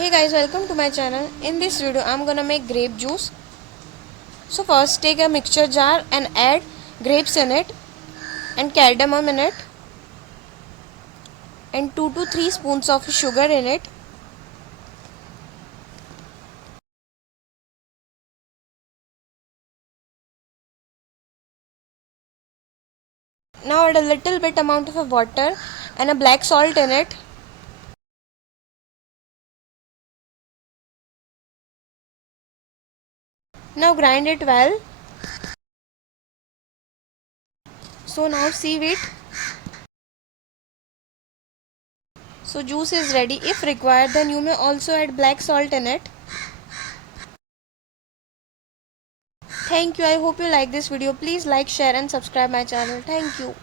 Hey guys, welcome to my channel. In this video I'm gonna make grape juice. So first take a mixture jar and add grapes in it and cardamom in it and 2 to 3 spoons of sugar in it. Now add a little bit amount of water and a black salt in it. Now grind it well. So now sieve it. So juice is ready. If required then you may also add black salt in it. Thank you. I hope you like this video. Please like, share and subscribe my channel. Thank you.